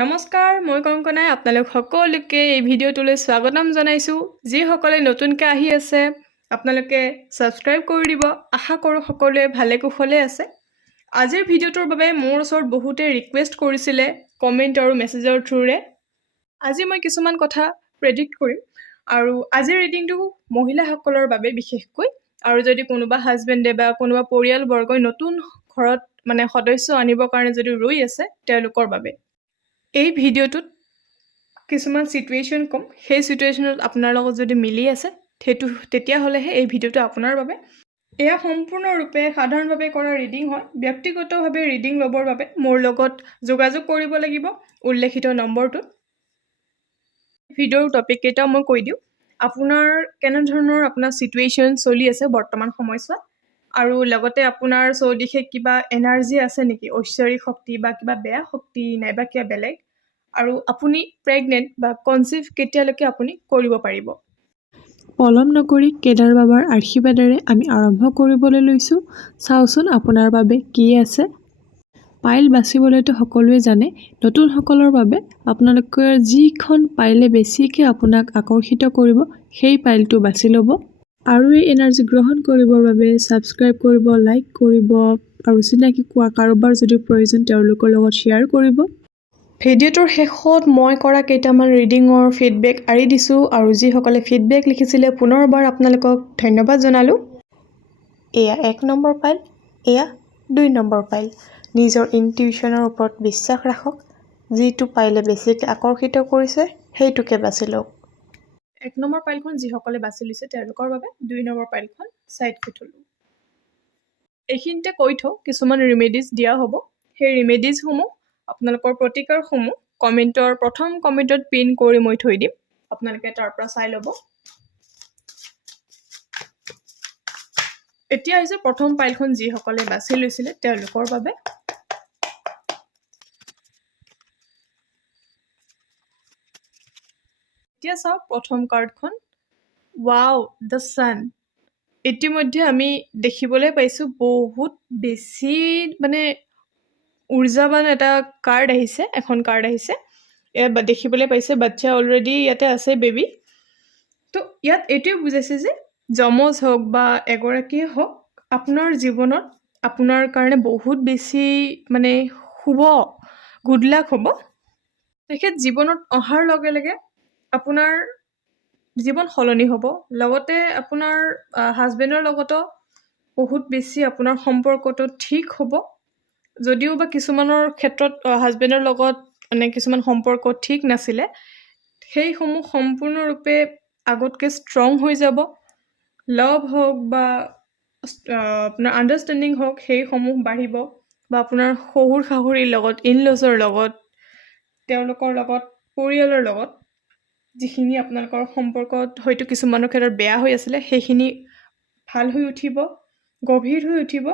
নমস্কাৰ, মই কংকনাই আপোনালোক সকলোকে এই ভিডিঅ'টোলৈ স্বাগতম জনাইছোঁ। যিসকলে নতুনকৈ আহি আছে আপোনালোকে ছাবস্ক্ৰাইব কৰি দিব। আশা কৰোঁ সকলোৱে ভালে কুশলে আছে। আজিৰ ভিডিঅ'টোৰ বাবে মোৰ ওচৰত বহুতে ৰিকুৱেষ্ট কৰিছিলে কমেণ্ট আৰু মেছেজৰ থ্ৰুৰে। আজি মই কিছুমান কথা প্ৰেডিক্ট কৰিম আৰু আজিৰ ৰিডিংটো মহিলাসকলৰ বাবে বিশেষকৈ, আৰু যদি কোনোবা হাজবেণ্ডে বা কোনোবা পৰিয়ালবৰ্গই নতুন ঘৰত সদস্য আনিবৰ কাৰণে যদি ৰৈ আছে তেওঁলোকৰ বাবে। এই ভিডিঅ'টোত কিছুমান চিটুৱেশ্যন ক'ম, সেই চিটুৱেশ্যনত আপোনাৰ লগত যদি মিলি আছে তেতিয়াহ'লেহে এই ভিডিঅ'টো আপোনাৰ বাবে। এয়া সম্পূৰ্ণৰূপে সাধাৰণভাৱে কৰা ৰিডিং হয়। ব্যক্তিগতভাৱে ৰিডিং ল'বৰ বাবে মোৰ লগত যোগাযোগ কৰিব লাগিব উল্লেখিত নম্বৰটোত। ভিডিঅ'ৰ টপিক কেইটাও মই কৈ দিওঁ। আপোনাৰ কেনেধৰণৰ আপোনাৰ চিটুৱেশ্যন চলি আছে বৰ্তমান সময়ছোৱাত, আৰু লগতে আপোনাৰ চৌদিশে কিবা এনাৰ্জি আছে নেকি, ঐশ্বৰিক শক্তি বা কিবা বেয়া শক্তি নাইবা কিবা বেলেগ, আৰু আপুনি প্ৰেগনেণ্ট বা কনচিভ কেতিয়ালৈকে আপুনি কৰিব পাৰিব। পলম নকৰি কেদাৰ বাবাৰ আশীৰ্বাদেৰে আমি আৰম্ভ কৰিবলৈ লৈছোঁ। চাওচোন আপোনাৰ বাবে কি আছে। পাইল বাচিবলৈতো সকলোৱে জানে। নতুনসকলৰ বাবে আপোনালোকে যিখন পাইলে বেছিকৈ আপোনাক আকৰ্ষিত কৰিব সেই পাইলটো বাছি ল'ব। আৰু এই এনাৰ্জি গ্ৰহণ কৰিবৰ বাবে ছাবস্ক্ৰাইব কৰিব, লাইক কৰিব, আৰু চিনাকি কাৰোবাৰ যদি প্ৰয়োজন তেওঁলোকৰ লগত শ্বেয়াৰ কৰিব। ভিডিঅ'টোৰ শেষত মই কৰা কেইটামান ৰিডিঙৰ ফিডবেক আঁৰি দিছোঁ, আৰু যিসকলে ফিডবেক লিখিছিলে পুনৰবাৰ আপোনালোকক ধন্যবাদ জনালোঁ। এয়া 1 নম্বৰ পাইল, এয়া 2 নম্বৰ পাইল। নিজৰ ইনটিউশ্যনৰ ওপৰত বিশ্বাস ৰাখক। যিটো পাইলে বেছিকৈ আকৰ্ষিত কৰিছে সেইটোকে বাছি লওক। 1 নম্বৰ পাইলখন যিসকলে বাছি লৈছে তেওঁলোকৰ বাবে, 2 নম্বৰ পাইলখন ছাইডকৈ থ'লোঁ। এইখিনিতে কৈ থওঁ কিছুমান ৰিমেডিজ দিয়া হ'ব। সেই ৰিমেডিজসমূহ আপোনালোকৰ প্ৰতিকাৰসমূহ প্ৰথম কমেণ্টত পিন কৰি মই থৈ দিম, আপোনালোকে তাৰ পৰা চাই ল'ব। এতিয়া হৈছে প্ৰথম পাইলখন যিসকলে বাছি লৈছিলে তেওঁলোকৰ বাবে। এতিয়া চাওক প্ৰথম কাৰ্ডখন, ৱাও দ্য ছান। ইতিমধ্যে আমি দেখিবলৈ পাইছোঁ বহুত বেছি উৰ্জাবান এটা কাৰ্ড আহিছে, এখন কাৰ্ড আহিছে। এয়া দেখিবলৈ পাইছে বাচ্চা অলৰেডি ইয়াতে আছে, বেবী। তো ইয়াত এইটোৱে বুজাইছে যে যমজ হওক বা এগৰাকীয়ে হওক, আপোনাৰ জীৱনত আপোনাৰ কাৰণে বহুত বেছি শুভ, গুড লাক হ'ব। তেখেত জীৱনত অহাৰ লগে লগে আপোনাৰ জীৱন সলনি হ'ব। লগতে আপোনাৰ হাজবেণ্ডৰ লগতো বহুত বেছি আপোনাৰ সম্পৰ্কটো ঠিক হ'ব। যদিও বা কিছুমানৰ ক্ষেত্ৰত হাজবেণ্ডৰ লগত কিছুমান সম্পৰ্ক ঠিক নাছিলে, সেইসমূহ সম্পূৰ্ণৰূপে আগতকৈ ষ্ট্ৰং হৈ যাব। লাভ হওক বা আপোনাৰ আণ্ডাৰষ্টেণ্ডিং হওক, সেইসমূহ বাঢ়িব। বা আপোনাৰ শহুৰ শাহুৰীৰ লগত, ইনলছৰ লগত, তেওঁলোকৰ লগত, পৰিয়ালৰ লগত যিখিনি আপোনালোকৰ সম্পৰ্কত হয়তো কিছুমানৰ ক্ষেত্ৰত বেয়া হৈ আছিলে, সেইখিনি ভাল হৈ উঠিব, গভীৰ হৈ উঠিব।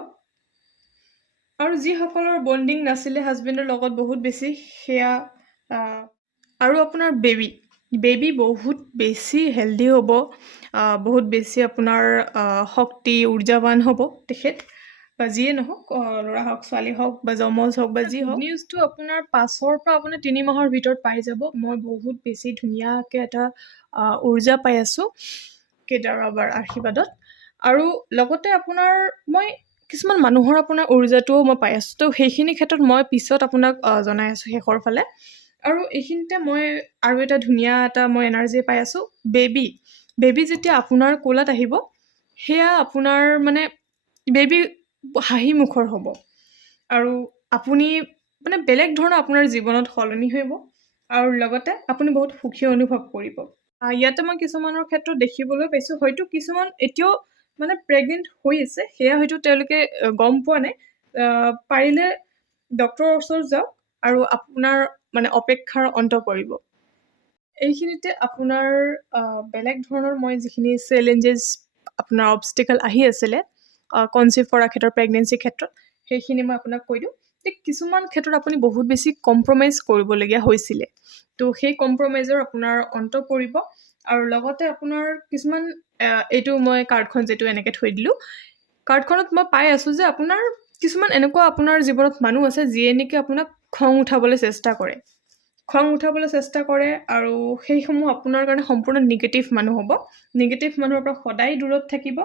আৰু যিসকলৰ বণ্ডিং নাছিলে হাজবেণ্ডৰ লগত বহুত বেছি, সেয়া আৰু আপোনাৰ বেবী বহুত বেছি হেল্ডি হ'ব, বহুত বেছি আপোনাৰ শক্তি, উৰ্জাবান হ'ব তেখেত, বা যিয়ে নহওক, ল'ৰা হওক ছোৱালী হওক বা যমজ হওক বা যি হওক। নিউজটো আপোনাৰ 5ৰ পৰা আপোনাৰ 3 মাহৰ ভিতৰত পাই যাব। মই বহুত বেছি ধুনীয়াকৈ এটা উৰ্জা পাই আছোঁ কেদাৰ বাবাৰ আশীৰ্বাদত। আৰু লগতে আপোনাৰ মই কিছুমান মানুহৰ আপোনাৰ উৰ্জাটোও মই পাই আছোঁ। তো সেইখিনি ক্ষেত্ৰত মই পিছত আপোনাক জনাই আছোঁ শেষৰ ফালে। আৰু এইখিনিতে মই আৰু এটা ধুনীয়া মই এনাৰ্জি পাই আছোঁ, বেবী যেতিয়া আপোনাৰ কোলাত আহিব, সেয়া আপোনাৰ বেবী হাঁহি মুখৰ হ'ব, আৰু আপুনি বেলেগ ধৰণৰ আপোনাৰ জীৱনত সলনি হ'ব, আৰু লগতে আপুনি বহুত সুখী অনুভৱ কৰিব। ইয়াতে মই কিছুমানৰ ক্ষেত্ৰত দেখিবলৈ পাইছোঁ, হয়তো কিছুমান এতিয়াও প্ৰেগনেণ্ট হৈ আছে, সেয়া হয়তো তেওঁলোকে গম পোৱা নাই। পাৰিলে ডক্তৰৰ ওচৰত যাওক আৰু আপোনাৰ অপেক্ষাৰ অন্ত পৰিব। এইখিনিতে আপোনাৰ বেলেগ ধৰণৰ মই যিখিনি চেলেঞ্জেছ, আপোনাৰ অবষ্টিকল আহি আছিলে কনচিভ কৰাৰ ক্ষেত্ৰত, প্ৰেগনেঞ্চিৰ ক্ষেত্ৰত, সেইখিনি মই আপোনাক কৈ দিওঁ। কিছুমান ক্ষেত্ৰত আপুনি বহুত বেছি কম্প্ৰমাইজ কৰিবলগীয়া হৈছিলে। তো সেই কম্প্ৰমাইজৰ আপোনাৰ অন্ত পৰিব। আৰু লগতে আপোনাৰ কিছুমান, এইটো মই কাৰ্ডখন যিটো এনেকৈ থৈ দিলোঁ, কাৰ্ডখনত মই পাই আছোঁ যে আপোনাৰ কিছুমান এনেকুৱা আপোনাৰ জীৱনত মানুহ আছে যিয়ে নেকি আপোনাক খং উঠাবলৈ চেষ্টা কৰে আৰু সেইসমূহ আপোনাৰ কাৰণে সম্পূৰ্ণ নিগেটিভ মানুহ হ'ব। নিগেটিভ মানুহৰ পৰা সদায় দূৰত থাকিব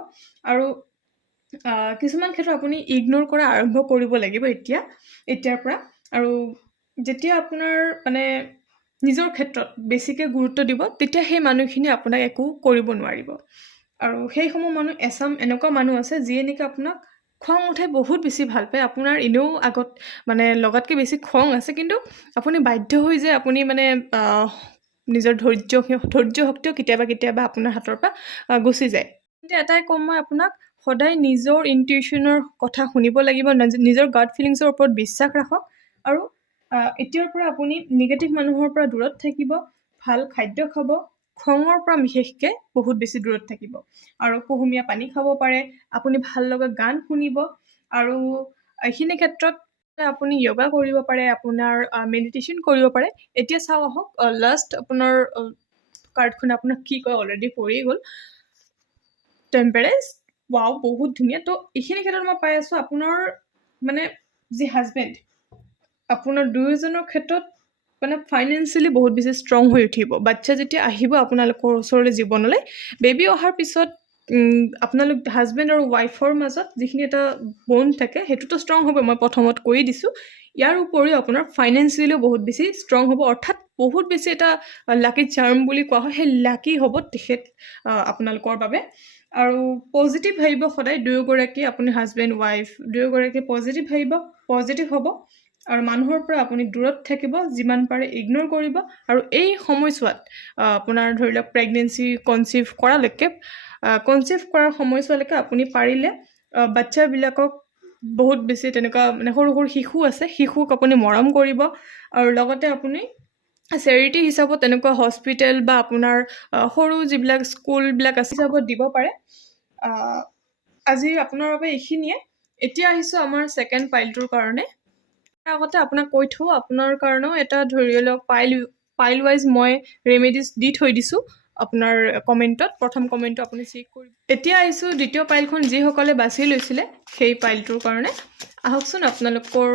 আৰু কিছুমান ক্ষেত্ৰত আপুনি ইগন'ৰ কৰা আৰম্ভ কৰিব লাগিব এতিয়াৰ পৰা। আৰু যেতিয়া আপোনাৰ মানে নিজৰ ক্ষেত্ৰত বেছিকৈ গুৰুত্ব দিব তেতিয়া সেই মানুহখিনি আপোনাক একো কৰিব নোৱাৰিব। আৰু সেইসমূহ মানুহ এচাম এনেকুৱা মানুহ আছে যিয়ে নেকি আপোনাক খং উঠাই বহুত বেছি ভাল পায়। আপোনাৰ এনেও আগত মানে লগাতকৈ বেছি খং আছে, কিন্তু আপুনি বাধ্য হৈ যে আপুনি মানে নিজৰ ধৈৰ্য শক্তিও কেতিয়াবা আপোনাৰ হাতৰ পৰা গুচি যায়। কিন্তু এটাই ক'ম মই আপোনাক, সদায় নিজৰ ইনটিউশ্যনৰ কথা শুনিব লাগিব, নিজৰ গাট ফিলিংছৰ ওপৰত বিশ্বাস ৰাখক আৰু এতিয়াৰ পৰা আপুনি নিগেটিভ মানুহৰ পৰা দূৰত থাকিব, ভাল খাদ্য খাব, খঙৰ পৰা বিশেষকৈ বহুত বেছি দূৰত থাকিব আৰু কুহুমীয়া পানী খাব পাৰে, আপুনি ভাল লগা গান শুনিব আৰু এইখিনি ক্ষেত্ৰত আপুনি য়োগা কৰিব পাৰে, আপোনাৰ মেডিটেশ্যন কৰিব পাৰে। এতিয়া চাওঁ আহক, লাষ্ট আপোনাৰ কাৰ্ডখনে আপোনাক কি কয় অলৰেডি পৰি গ'ল। টেম্পাৰেঞ্চ, ৱাও বহুত ধুনীয়া। তো এইখিনি ক্ষেত্ৰত মই পাই আছোঁ আপোনাৰ মানে যি হাজবেণ্ড, আপোনাৰ দুয়োজনৰ ক্ষেত্ৰত মানে ফাইনেন্সিয়েলি বহুত বেছি ষ্ট্ৰং হৈ উঠিব। বাচ্ছা যেতিয়া আহিব আপোনালোকৰ ওচৰলৈ জীৱনলৈ, বেবী অহাৰ পিছত আপোনালোক হাজবেণ্ড আৰু ৱাইফৰ মাজত যিখিনি এটা বণ্ড থাকে সেইটোতো ষ্ট্ৰং হ'ব, মই প্ৰথমত কৈ দিছোঁ। ইয়াৰ উপৰিও আপোনাৰ ফাইনেন্সিয়েলিও বহুত বেছি ষ্ট্ৰং হ'ব, অৰ্থাৎ বহুত বেছি এটা লাকি চাৰ্ম বুলি কোৱা হয়, সেই লাকি হ'ব তেখেত আপোনালোকৰ বাবে। আৰু পজিটিভ ভাবিব সদায়, দুয়োগৰাকী আপুনি হাজবেণ্ড ৱাইফ দুয়োগৰাকী পজিটিভ হ'ব আৰু মানুহৰ পৰা আপুনি দূৰত থাকিব, যিমান পাৰে ইগন'ৰ কৰিব। আৰু এই সময়ছোৱাত আপোনাৰ ধৰি লওক প্ৰেগনেঞ্চি কনচিভ কৰাৰ সময়ছোৱালৈকে আপুনি পাৰিলে বাচ্ছাবিলাকক বহুত বেছি তেনেকুৱা মানে সৰু শিশু আছে, শিশুক আপুনি মৰম কৰিব আৰু লগতে আপুনি চেৰিটি হিচাপত তেনেকুৱা হস্পিটেল বা আপোনাৰ সৰু যিবিলাক স্কুলবিলাক আছে হিচাপত দিব পাৰে। আজি আপোনাৰ বাবে এইখিনিয়ে। এতিয়া আহিছোঁ আমাৰ ছেকেণ্ড পাইলটোৰ কাৰণে। তাৰ আগতে আপোনাক কৈ থওঁ, আপোনাৰ কাৰণেও এটা ধৰি লওক পাইল ৱাইজ মই ৰেমেডিজ দি থৈ দিছোঁ আপোনাৰ কমেণ্টত। প্ৰথম কমেণ্টটো আপুনি চেক কৰিব। এতিয়া আহিছোঁ দ্বিতীয় পাইলখন যিসকলে বাছি লৈছিলে সেই পাইলটোৰ কাৰণে। আহকচোন, আপোনালোকৰ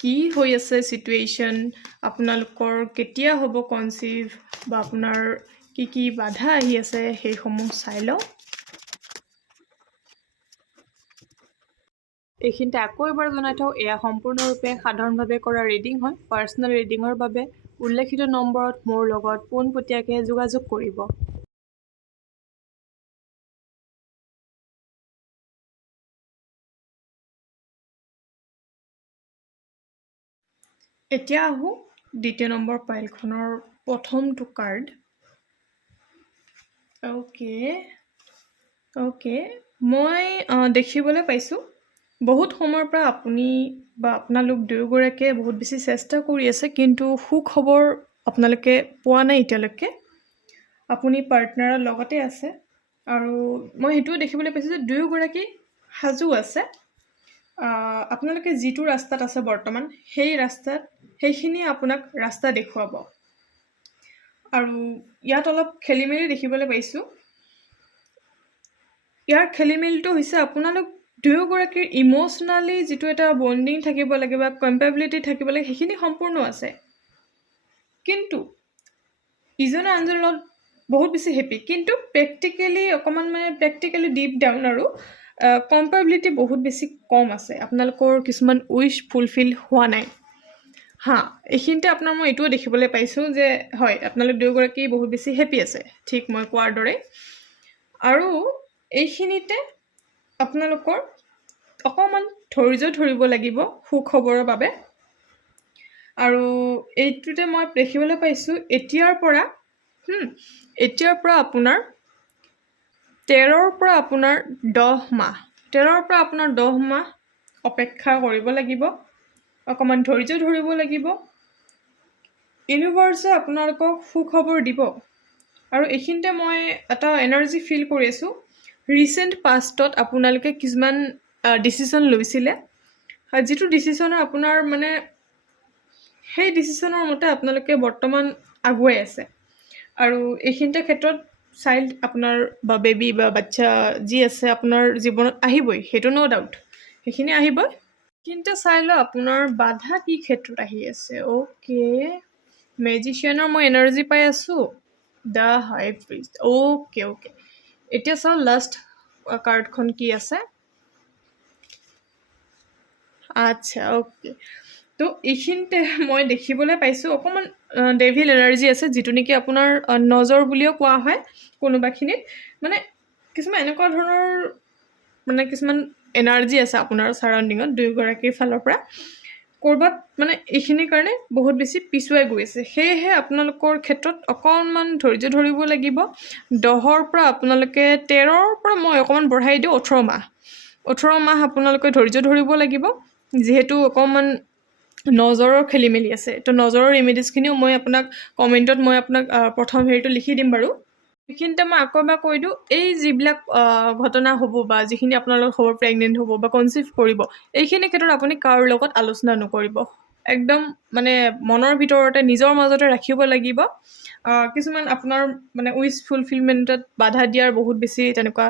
কি হৈ আছে চিটুৱেশ্যন, আপোনালোকৰ কেতিয়া হ'ব কনচিভ বা আপোনাৰ কি বাধা আহি আছে সেইসমূহ চাই লওঁ। এইখিনিতে আকৌ এবাৰ জনাই থওঁ, এয়া সম্পূৰ্ণৰূপে সাধাৰণভাৱে কৰা ৰিডিং হয়। পাৰ্চনেল ৰিডিঙৰ বাবে উল্লেখিত নম্বৰত মোৰ লগত পোনপটীয়াকৈ যোগাযোগ কৰিব। এতিয়া আহোঁ দ্বিতীয় নম্বৰ পাইলখনৰ প্ৰথমটো কাৰ্ড। অ'কে, মই দেখিবলৈ পাইছোঁ বহুত সময়ৰ পৰা আপুনি বা আপোনালোক দুয়োগৰাকীয়ে বহুত বেছি চেষ্টা কৰি আছে, কিন্তু সুখবৰ আপোনালোকে পোৱা নাই এতিয়ালৈকে। আপুনি পাৰ্টনাৰৰ লগতে আছে আৰু মই সেইটোও দেখিবলৈ পাইছোঁ যে দুয়োগৰাকী সাজু আছে। আপোনালোকে যিটো ৰাস্তাত আছে বৰ্তমান, সেইখিনি আপোনাক ৰাস্তা দেখুৱাব। আৰু ইয়াত অলপ খেলিমেলি দেখিবলৈ পাইছোঁ। ইয়াৰ খেলিমেলিটো হৈছে আপোনালোক দুয়োগৰাকীৰ ইম'চনেলি যিটো এটা বণ্ডিং থাকিব লাগে বা কম্পেবিলিটি থাকিব লাগে, সেইখিনি সম্পূৰ্ণ আছে, কিন্তু ইজনে আনজনৰ লগত বহুত বেছি হেপী, কিন্তু প্ৰেক্টিকেলি ডিপ ডাউন আৰু কম্পেবিলিটি বহুত বেছি কম আছে। আপোনালোকৰ কিছুমান উইচ ফুলফিল হোৱা নাই। এইখিনিতে আপোনাৰ মই এইটোও দেখিবলৈ পাইছোঁ যে হয়, আপোনালোক দুয়োগৰাকী বহুত বেছি হেপী আছে, ঠিক মই কোৱাৰ দৰে। আৰু এইখিনিতে আপোনালোকৰ অকণমান ধৈৰ্য ধৰিব লাগিব সুখবৰৰ বাবে। আৰু এইটোতে মই দেখিবলৈ পাইছোঁ এতিয়াৰ পৰা আপোনাৰ 13ৰ পৰা আপোনাৰ 10 মাহ অপেক্ষা কৰিব লাগিব, অকণমান ধৈৰ্য ধৰিব লাগিব। ইউনিভাৰ্ছে আপোনালোকক সুখবৰ দিব। আৰু এইখিনিতে মই এটা এনাৰ্জি ফিল কৰি আছোঁ। ৰিচেণ্ট পাষ্টত আপোনালোকে কিছুমান ডিচিশ্যন লৈছিলে, যিটো ডিচিশ্যনৰ আপোনাৰ মানে সেই ডিচিশ্যনৰ মতে আপোনালোকে বৰ্তমান আগুৱাই আছে। আৰু এইখিনিতে ক্ষেত্ৰত চাইল্ড আপোনাৰ বা বেবী বা বাচ্চা যি আছে আপোনাৰ জীৱনত আহিবই, সেইটো ন' ডাউট, সেইখিনি আহিবই। কিন্তু চাই লওঁ আপোনাৰ বাধা কি ক্ষেত্ৰত আহি আছে। অ'কে, মেজিচিয়ানৰ মই এনাৰ্জি পাই আছোঁ, দ্য হাই প্ৰিষ্ট। অ'কে, এতিয়া চাওঁ লাষ্ট কাৰ্ডখন কি আছে। আচ্ছা, অ'কে, তো এইখিনিতে মই দেখিবলৈ পাইছোঁ অকণমান ডেভিল এনাৰ্জি আছে, যিটো নেকি আপোনাৰ নজৰ বুলিও কোৱা হয় কোনোবাখিনিত। মানে কিছুমান এনেকুৱা ধৰণৰ মানে কিছুমান এনাৰ্জি আছে আপোনাৰ ছাৰাউণ্ডিঙত দুয়োগৰাকীৰ ফালৰ পৰা। ক'ৰবাত মানে এইখিনিৰ কাৰণে বহুত বেছি পিছুৱাই গৈ আছে, সেয়েহে আপোনালোকৰ ক্ষেত্ৰত অকণমান ধৈৰ্য ধৰিব লাগিব। 10ৰ পৰা আপোনালোকে 13ৰ পৰা মই অকণমান বঢ়াই দিওঁ 18 মাহ। 18 মাহ আপোনালোকে ধৈৰ্য ধৰিব লাগিব, যিহেতু অকণমান নজৰৰ খেলি মেলি আছে। তো নজৰৰ ৰেমেডিজখিনিও মই আপোনাক কমেণ্টত মই আপোনাক প্ৰথম হেৰিটো লিখি দিম বাৰু। এইখিনিতে মই আকৌ এবাৰ কৈ দিওঁ, এই যিবিলাক ঘটনা হ'ব বা যিখিনি আপোনালোক হ'ব, প্ৰেগনেণ্ট হ'ব বা কনচিভ কৰিব, এইখিনি ক্ষেত্ৰত আপুনি কাৰো লগত আলোচনা নকৰিব। একদম মানে মনৰ ভিতৰতে নিজৰ মাজতে ৰাখিব লাগিব। কিছুমান আপোনাৰ মানে উইচ ফুলফিলমেণ্টত বাধা দিয়াৰ বহুত বেছি তেনেকুৱা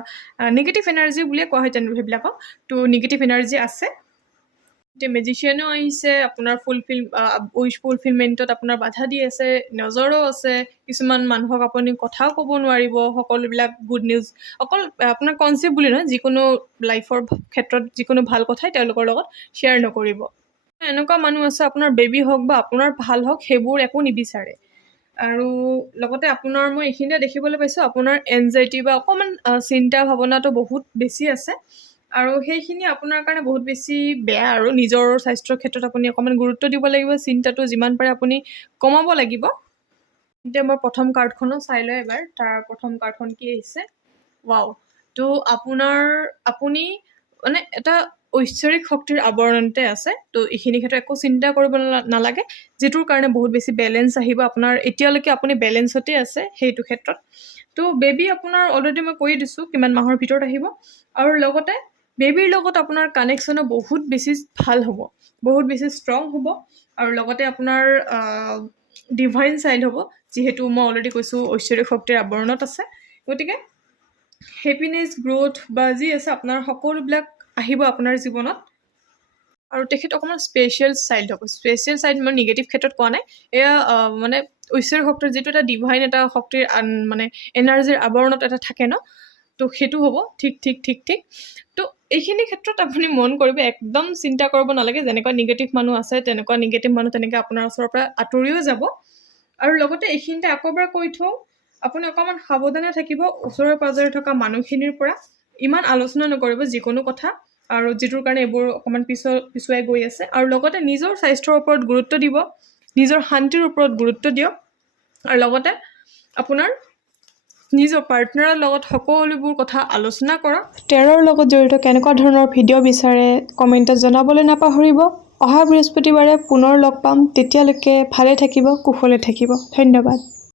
নিগেটিভ এনাৰ্জি বুলিয়ে কোৱা হয় সেইবিলাকক। তো নিগেটিভ এনাৰ্জি আছে। এতিয়া মেজিচিয়ানো আহিছে, আপোনাৰ উইচ ফুলফিলমেণ্টত আপোনাৰ বাধা দি আছে, নজৰো আছে। কিছুমান মানুহক আপুনি কথাও ক'ব নোৱাৰিব, সকলোবিলাক গুড নিউজ অকল আপোনাৰ কনচেপ্ট বুলি নহয়, যিকোনো লাইফৰ ক্ষেত্ৰত যিকোনো ভাল কথাই তেওঁলোকৰ লগত শ্বেয়াৰ নকৰিব। এনেকুৱা মানুহ আছে আপোনাৰ বেবী হওক বা আপোনাৰ ভাল হওক, সেইবোৰ একো নিবিচাৰে। আৰু লগতে আপোনাৰ মই এইখিনিতে দেখিবলৈ পাইছোঁ আপোনাৰ এনজাইটি বা অকণমান চিন্তা ভাৱনাটো বহুত বেছি আছে, আৰু সেইখিনি আপোনাৰ কাৰণে বহুত বেছি বেয়া। আৰু নিজৰ স্বাস্থ্যৰ ক্ষেত্ৰত আপুনি অকণমান গুৰুত্ব দিব লাগিব, চিন্তাটো যিমান পাৰে আপুনি কমাব লাগিব। এতিয়া মই প্ৰথম কাৰ্ডখনো চাই লওঁ এবাৰ। তাৰ প্ৰথম কাৰ্ডখন কি আহিছে, ৱাও। তো আপুনি মানে এটা ঐশ্বৰিক শক্তিৰ আৱৰণতে আছে। তো এইখিনি ক্ষেত্ৰত একো চিন্তা কৰিব নালাগে, যিটোৰ কাৰণে বহুত বেছি বেলেঞ্চ আহিব আপোনাৰ। এতিয়ালৈকে আপুনি বেলেঞ্চতে আছে সেইটো ক্ষেত্ৰত। তো বেবী আপোনাৰ অলৰেডি মই কৈ দিছোঁ কিমান মাহৰ ভিতৰত আহিব, আৰু লগতে বেবীৰ লগত আপোনাৰ কানেকশ্যনো বহুত বেছি ভাল হ'ব, বহুত বেছি ষ্ট্ৰং হ'ব। আৰু লগতে আপোনাৰ ডিভাইন চাইল্ড হ'ব, যিহেতু মই অলৰেডি কৈছোঁ ঐশ্বৰিক শক্তিৰ আৱৰণত আছে। গতিকে হেপিনেছ, গ্ৰ'থ বা যি আছে আপোনাৰ সকলোবিলাক আহিব আপোনাৰ জীৱনত। আৰু তেখেত অকণমান স্পেচিয়েল চাইল্ড হ'ব। স্পেচিয়েল চাইল্ড মই নিগেটিভ ক্ষেত্ৰত কোৱা নাই, এয়া মানে ঐশ্বৰিক শক্তিৰ যিটো এটা ডিভাইন এটা শক্তিৰ মানে এনাৰ্জিৰ আৱৰণত এটা থাকে ন, তো সেইটো হ'ব। ঠিক। তো এইখিনি ক্ষেত্ৰত আপুনি মন কৰিব, একদম চিন্তা কৰিব নালাগে। যেনেকুৱা নিগেটিভ মানুহ আছে, তেনেকুৱা নিগেটিভ মানুহ তেনেকৈ আপোনাৰ ওচৰৰ পৰা আঁতৰিও যাব। আৰু লগতে এইখিনিতে আকৌ এবাৰ কৈ থওঁ, আপুনি অকণমান সাৱধানে থাকিব ওচৰে পাঁজৰে থকা মানুহখিনিৰ পৰা। ইমান আলোচনা নকৰিব যিকোনো কথা, আৰু যিটোৰ কাৰণে এইবোৰ অকণমান পিছুৱাই গৈ আছে। আৰু লগতে নিজৰ স্বাস্থ্যৰ ওপৰত গুৰুত্ব দিব, নিজৰ শান্তিৰ ওপৰত গুৰুত্ব দিয়ক। আৰু লগতে আপোনাৰ নিজৰ পাৰ্টনাৰৰ লগত সকলোবোৰ কথা আলোচনা কৰক। 13ৰ লগত জড়িত কেনেকুৱা ধৰণৰ ভিডিঅ' বিচাৰে কমেণ্টত জনাবলৈ নাপাহৰিব। অহা বৃহস্পতিবাৰে পুনৰ লগ পাম। তেতিয়ালৈকে ভালে থাকিব, কুশলে থাকিব। ধন্যবাদ।